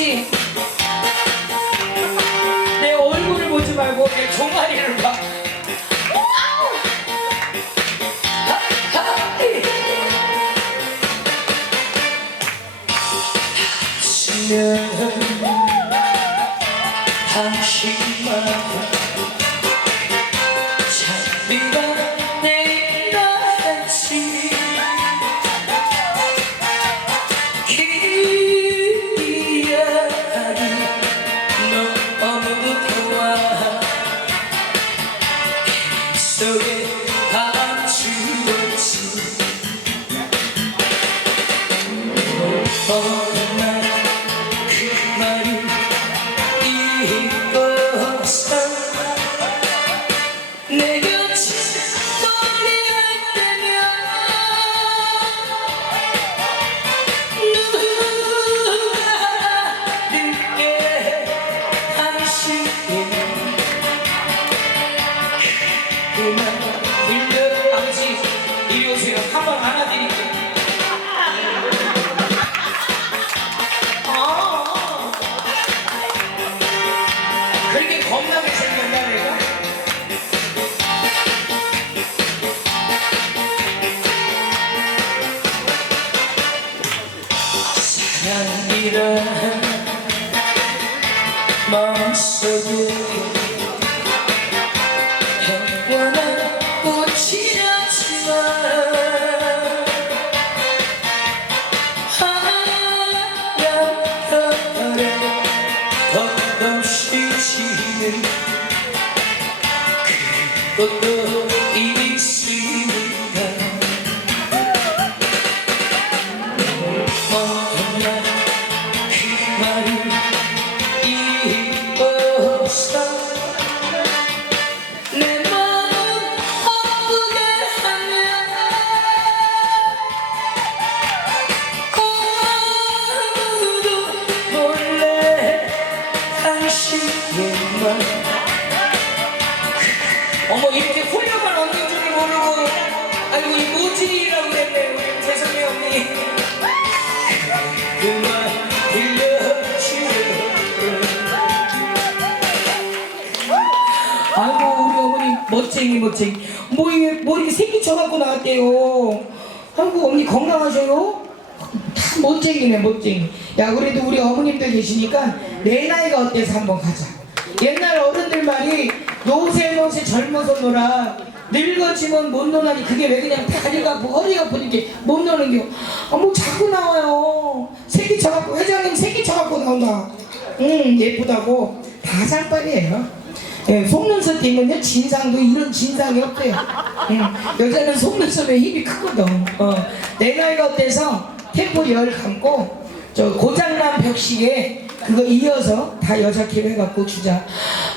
알 이렇게 훌륭한 언니인 줄 모르고 아이고 이 모질이라고 그랬네요 죄송해요 언니. 그만 들려주려 아이고 우리 어머니 멋쟁이 멋쟁이. 머리 머리 새끼 쳐갖고 나왔대요. 아이고 어머니 건강하셔요? 다 멋쟁이네 멋쟁이. 야 그래도 우리 어머님들 계시니까 내 나이가 어때서 한번 가자. 옛날 어른들 말이 노세 노세 젊어서 놀아 늙어지면 못 노나니 그게 왜 그냥 다리가 아프고 허리가 아프니까 못 노는 게 어머 자꾸 나와요 새끼 쳐갖고 회장님 새끼 쳐갖고 나온다 응 예쁘다고 다 장발이에요 예, 속눈썹 띄면요 진상도 이런 진상이 없대요. 예, 여자는 속눈썹에 힘이 크거든. 어, 내 나이가 어때서 템포 열 감고 저 고장난 벽시에 그거 이어서 다 여자 키로 해갖고 주자.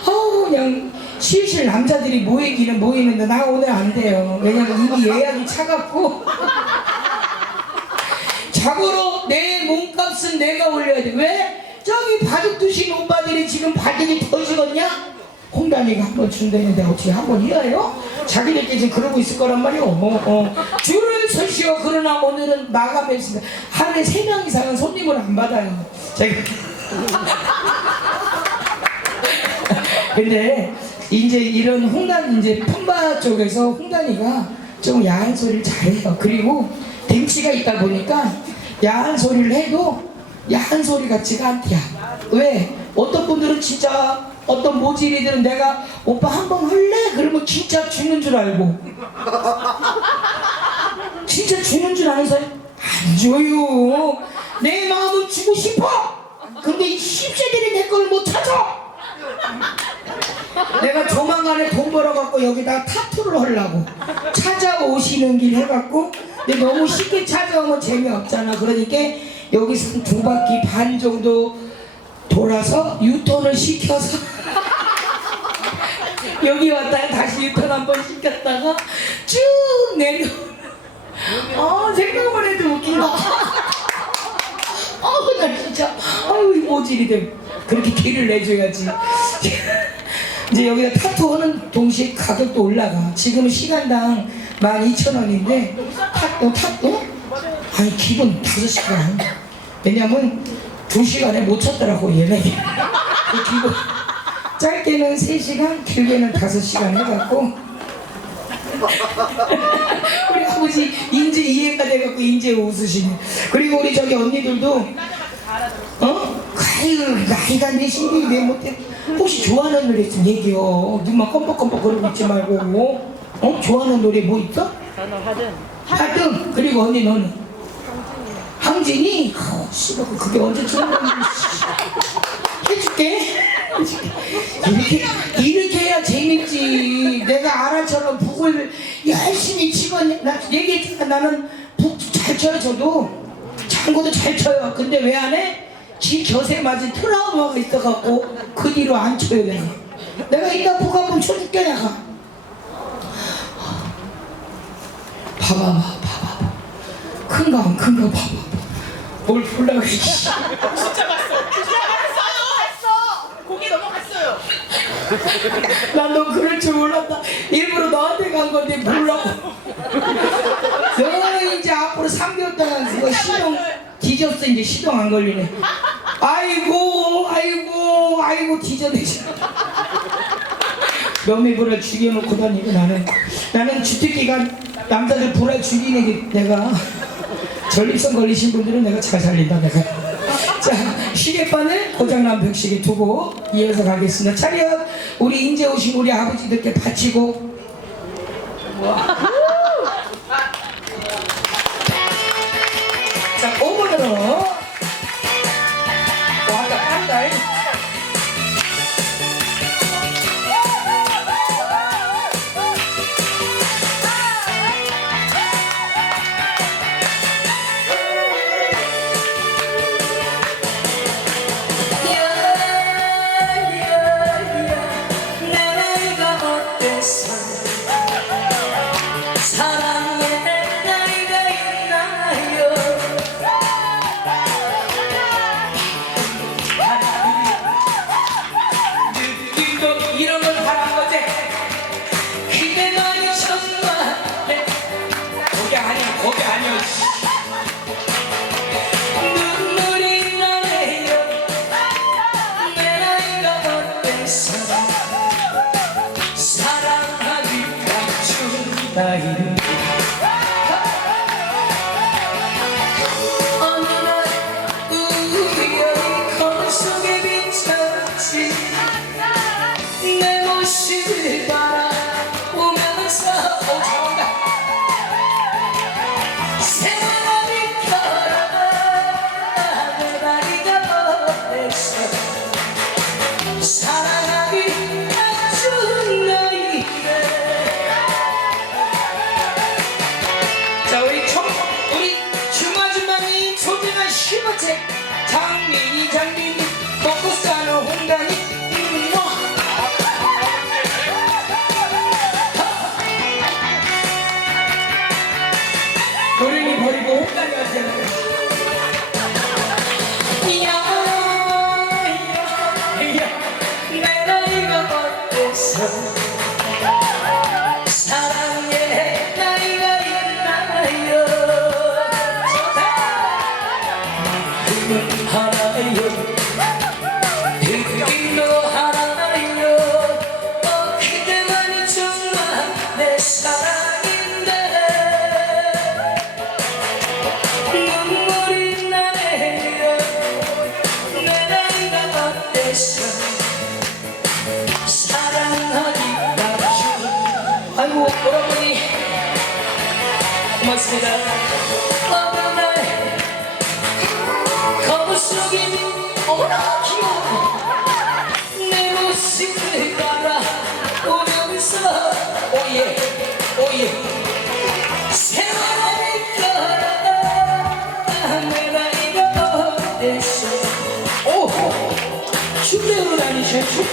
어우 그냥 실실 남자들이 모이기는 모이는데 나 오늘 안 돼요. 왜냐면 이미 예약이 차갖고 자고로 내 몸값은 내가 올려야 돼. 왜? 저기 바둑 두신 오빠들이 지금 바둑이 더 죽었냐? 홍단이가 한 번 준다는데 어떻게 한 번 이어요? 자기들끼리 지금 그러고 있을 거란 말이오. 어, 어. 줄을 서시오. 그러나 오늘은 마감했습니다. 하루에 세 명 이상은 손님을 안 받아요. 제가. 근데 이제 이런 홍단 이제 품바 쪽에서 홍단이가 좀 야한 소리를 잘해요. 그리고 댕치가 있다 보니까 야한 소리를 해도 야한 소리 같지가 않대요. 왜? 어떤 분들은 진짜 어떤 모질이들은 내가 오빠 한 번 할래? 그러면 진짜 죽는 줄 알고 진짜 죽는 줄 아는 사람 안 줘요. 내 마음은 주고 싶어. 근데 이 십세들이 내걸 못 찾아. 내가 조만간에 돈 벌어갖고 여기다 타투를 하려고 찾아오시는 길 해갖고 근데 너무 쉽게 찾아오면 재미없잖아. 그러니까 여기서 한두 바퀴 반 정도 돌아서 유턴을 시켜서 여기 왔다가 다시 유턴 한 번 시켰다가 쭉 내려. 아 생각만 해도 웃긴다. 아우 나 진짜 아유 이 모질이들 그렇게 길을 내줘야지 이제 여기다 타투 하는 동시에 가격도 올라가 지금은 시간당 12,000원인데 타투 타투? 아니 기본 5시간 왜냐면 두 시간에 못 쳤더라고 얘네. 그 기본 짧게는 세 시간, 길게는 다섯 시간 해갖고 우리 아버지 인제 이해가 돼갖고 인제 웃으시네. 그리고 우리 저기 언니들도 어? 아이고 나이가 내 신경이 내 못해. 혹시 좋아하는 노래 좀 얘기요. 눈만 껌뻑껌뻑 거리고 있지 말고. 어? 좋아하는 노래 뭐 있어? 저는 하든. 하등 그리고 언니 너는? 항진이. 아우 씨발 그게 언제 건지 해줄게. 이렇게 이렇게 해야 재밌지. 내가 아라처럼 북을 열심히 치고 나 얘기했잖아. 나는 북 잘 쳐요 저도. 장구도 잘 쳐요. 근데 왜 안 해? 지 곁에 맞은 트라우마가 있어갖고 그 뒤로 안 쳐요 내가 내가 이따 북 한번 쳐줄게 내가 봐봐봐 봐봐봐 큰가 안 큰가 봐봐 뭘 보려고 해 진짜 봤어. 진짜 봤어요. 했어. 고기 넘어갔어요. 난너 그럴 줄 몰랐다 일부러 너한테 간 건데 몰라고 너는 이제 앞으로 3개월 동안 그거 시동 뒤졌어 이제 시동 안 걸리네. 아이고 아이고 아이고 뒤져내지 몇몇 불을 죽여놓고 다니고 나는 나는 주택기가 남자들 불알 죽이는 게 내가. 전립선 걸리신 분들은 내가 잘 살린다 내가. 자 시계바늘 고장난 벽시계 두고 이어서 가겠습니다. 차렷! 우리 인제 오신 우리 아버지들께 바치고 어 준 나이를 좀 아이고 여러분이 고맙습니다. 어느 날 거울 속에 어머나 귀여워 내 모습을 바라보면서 오예 오예. 세월이 걸어가 내 나이가 어때서 오 춤배우로 다니셔 춤